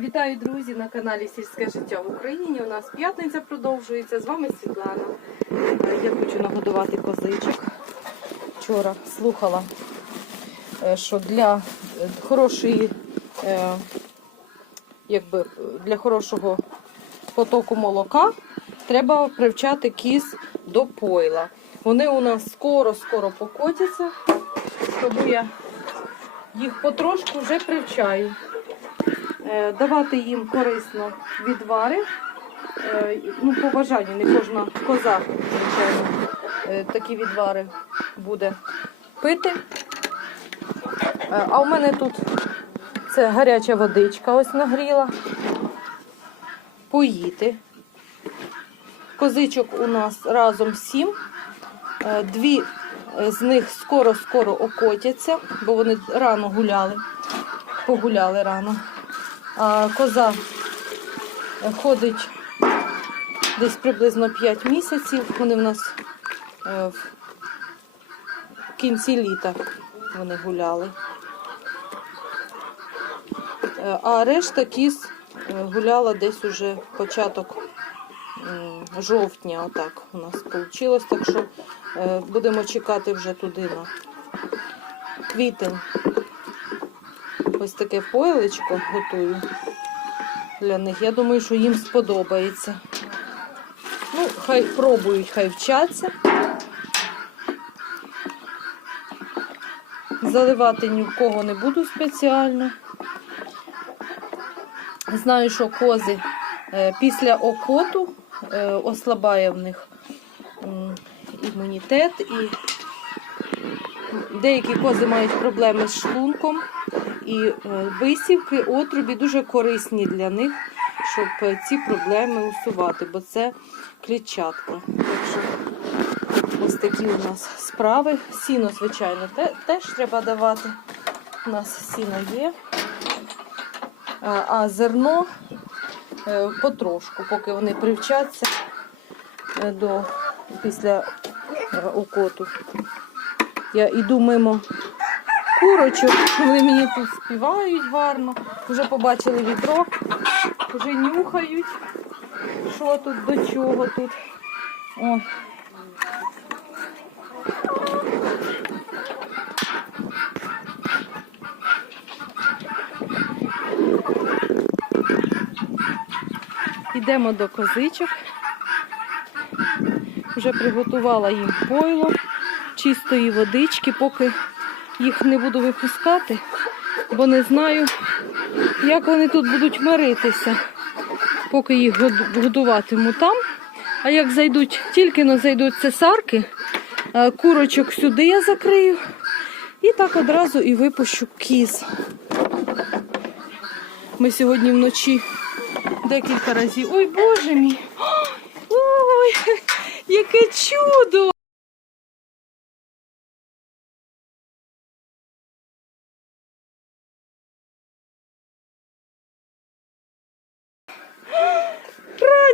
Вітаю, друзі, на каналі Сільське життя в Україні. У нас п'ятниця продовжується. З вами Світлана. Я хочу нагодувати козичок. Вчора слухала, е, що для е, хорошої, е, якби для хорошого потоку молока треба привчати кіз до пойла. Вони у нас скоро-скоро покотяться, тому я їх потрошку вже привчаю. Е, давати їм корисно відвари. Е, Ну, по бажанню, не кожна коза, звичайно, е, такі відвари буде пити. А у мене тут це гаряча водичка ось нагріла. Поїти. Козичок у нас разом сім. Дві з них скоро-скоро окотяться, бо вони рано гуляли. Погуляли рано. А коза ходить десь приблизно 5 місяців. Вони в нас е, в кінці літа вони гуляли. Е, А решта кіз е, гуляла десь уже початок жовтня. Отак у нас вийшло. Так що будемо чекати вже туди на квітень. Ось таке пойлечко готую для них. Я думаю, що їм сподобається. Ну, хай пробують, хай вчаться. Заливати ні в кого не буду спеціально. Знаю, що кози е, після окоту е, ослабає в них імунітет і деякі кози мають проблеми з шлунком. І е, висівки, отрубі дуже корисні для них, щоб ці проблеми усувати, бо це клітчатка. Так що ось такі у нас справи. Сіно, звичайно, те- теж треба давати. У нас сіно є. А, зерно е, потрошку, поки вони привчаться е, до після укоту. Я йду мимо курочок, вони мені тут співають гарно. Вже побачили відро, вже нюхають, що тут, до чого тут. О. Йдемо до козичок. Вже приготувала їм пойло чистої водички, поки їх не буду випускати, бо не знаю, як вони тут будуть миритися, поки їх годуватиму там. А як зайдуть, тільки но зайдуть цесарки, е, курочок сюди я закрию. І так одразу і випущу кіз. Ми сьогодні вночі декілька разів. Ой, боже мій! Ой, яке чудо!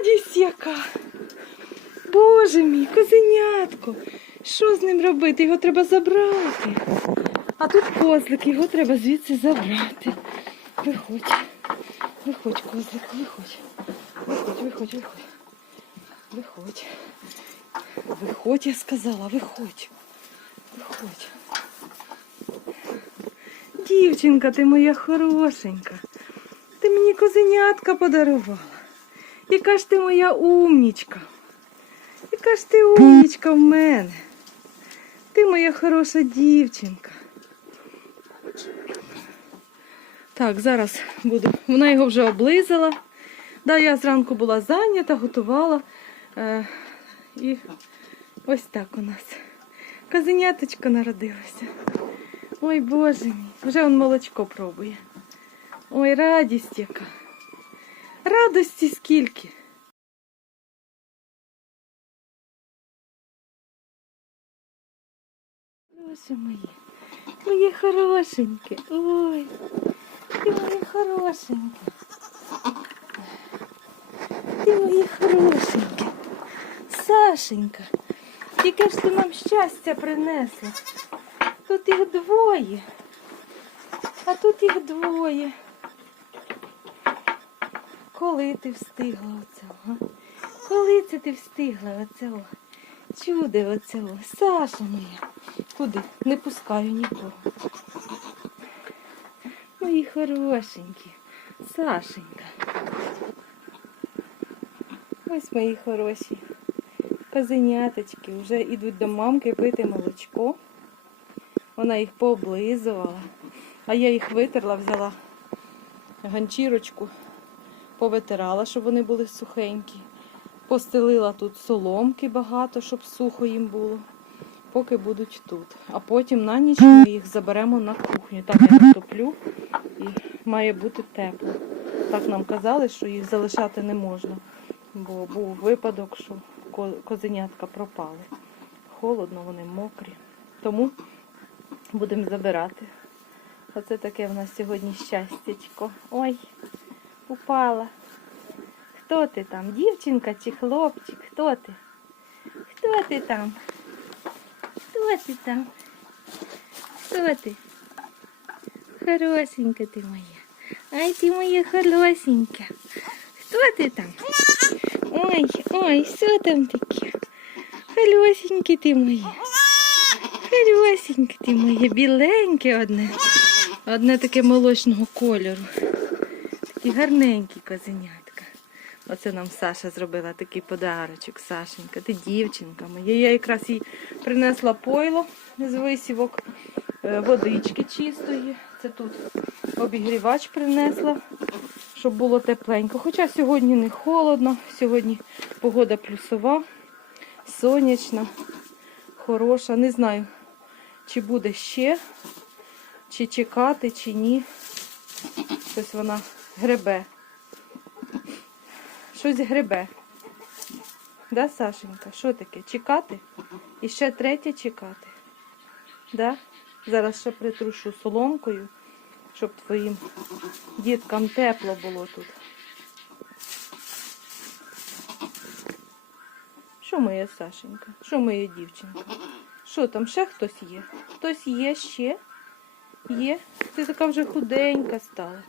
Радість яка! Боже мій, козенятко! Що з ним робити? Його треба забрати. А тут козлик, його треба звідси забрати. Виходь. Виходь, козлик, виходь. Виходь, виходь, виходь. Виходь. Виходь, я сказала, виходь. Виходь. Дівчинка, ти моя хорошенька. Ти мені козенятка подарувала. Яка ж ти моя умнічка. Яка ж ти умнічка в мене. Ти моя хороша дівчинка. Так, зараз буду. Вона його вже облизала. Да, я зранку була зайнята, готувала. Е, і ось так у нас. Козеняточко народилося. Ой, боже мій. Вже он молочко пробує. Ой, радість яка. Радості скільки. Боже мої, мої хорошенькі. Ой, ти мої хорошенькі. Ти мої хорошенькі. Сашенька, яке ж ти нам щастя принесла. Тут їх двоє. А тут їх двоє. Коли ти встигла оцього? Коли це ти встигла оцього? Чуде оцього? Саша моя. Куди? Не пускаю нікого. Мої хорошенькі. Сашенька. Ось мої хороші. Козеняточки вже йдуть до мамки пити молочко. Вона їх пооблизувала. А я їх витерла, взяла ганчірочку, повитирала, щоб вони були сухенькі. Постелила тут соломки багато, щоб сухо їм було, поки будуть тут. А потім на ніч ми їх заберемо на кухню. Там я натоплю і має бути тепло. Так нам казали, що їх залишати не можна, бо був випадок, що козенятка пропали. Холодно, вони мокрі. Тому будемо забирати. Оце таке в нас сьогодні щастячко. Ой, упала. Хто ти там? Дівчинка чи хлопчик? Хто ти? Хто ти там? Хто ти там? Хто ти? Хорошенька ти моя. Ай, ти моя хорошенька. Хто ти там? Ой, ой, що там таке? Хорошеньке ти моє. Хорошеньке ти моє, біленьке одне. Одне таке молочного кольору. Такі гарненькі козенятка. Оце нам Саша зробила такий подарочок. Сашенька, ти дівчинка моя. Я якраз їй принесла пойло з висівок, е, водички чистої. Це тут обігрівач принесла, щоб було тепленько. Хоча сьогодні не холодно, сьогодні погода плюсова, сонячна, хороша. Не знаю, чи буде ще, чи чекати, чи ні. Щось вона гребе. Щось гребе. Да, Сашенька? Що таке? Чекати? І ще третє чекати. Да? Зараз ще притрушу соломкою, щоб твоїм діткам тепло було тут. Що моя Сашенька? Що моя дівчинка? Що там ще хтось є? Хтось є ще? Є? Ти така вже худенька стала.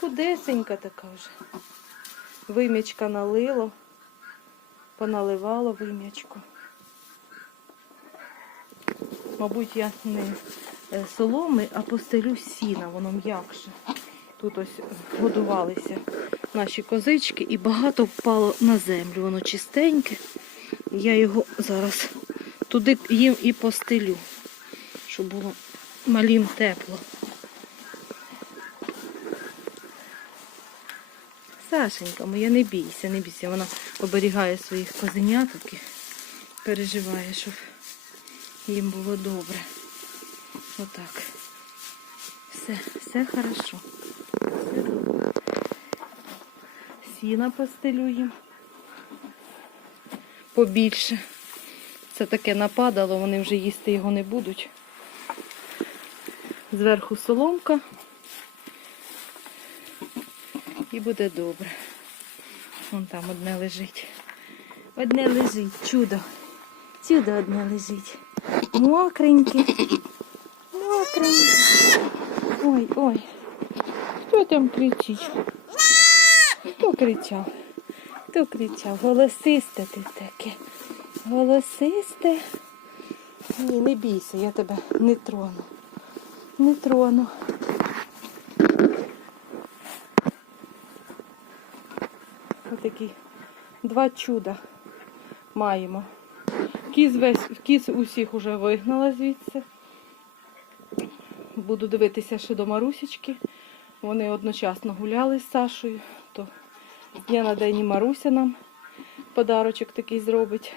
Худесенька така вже. Вим'ячка налило, поналивало вим'ячку. Мабуть, я не е, соломи, а постелю сіна, воно м'якше. Тут ось годувалися наші козички і багато впало на землю. Воно чистеньке. Я його зараз туди їм і постелю, щоб було малім тепло. Сашенька моя, не бійся, не бійся. Вона оберігає своїх козеняток і переживає, щоб їм було добре. Отак. Все, все хорошо. Все добре. Сіна постелю їм. Побільше. Це таке нападало, вони вже їсти його не будуть. Зверху соломка. І буде добре. Вон там одне лежить. Одне лежить, чудо. Чудо одне лежить. Мокреньке. Мокреньке. Ой, ой. Хто там кричить? Хто кричав? Хто кричав? Голосисте ти таке. Голосисте. Ні, не бійся, я тебе не трону. Не трону. Отакі два чуда маємо. Кіз весь, кіз усіх уже вигнала звідси. Буду дивитися ще до Марусічки. Вони одночасно гуляли з Сашою, то дня на день і Маруся нам подарочок такий зробить.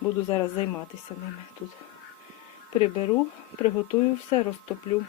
Буду зараз займатися ними тут. Приберу, приготую все, розтоплю.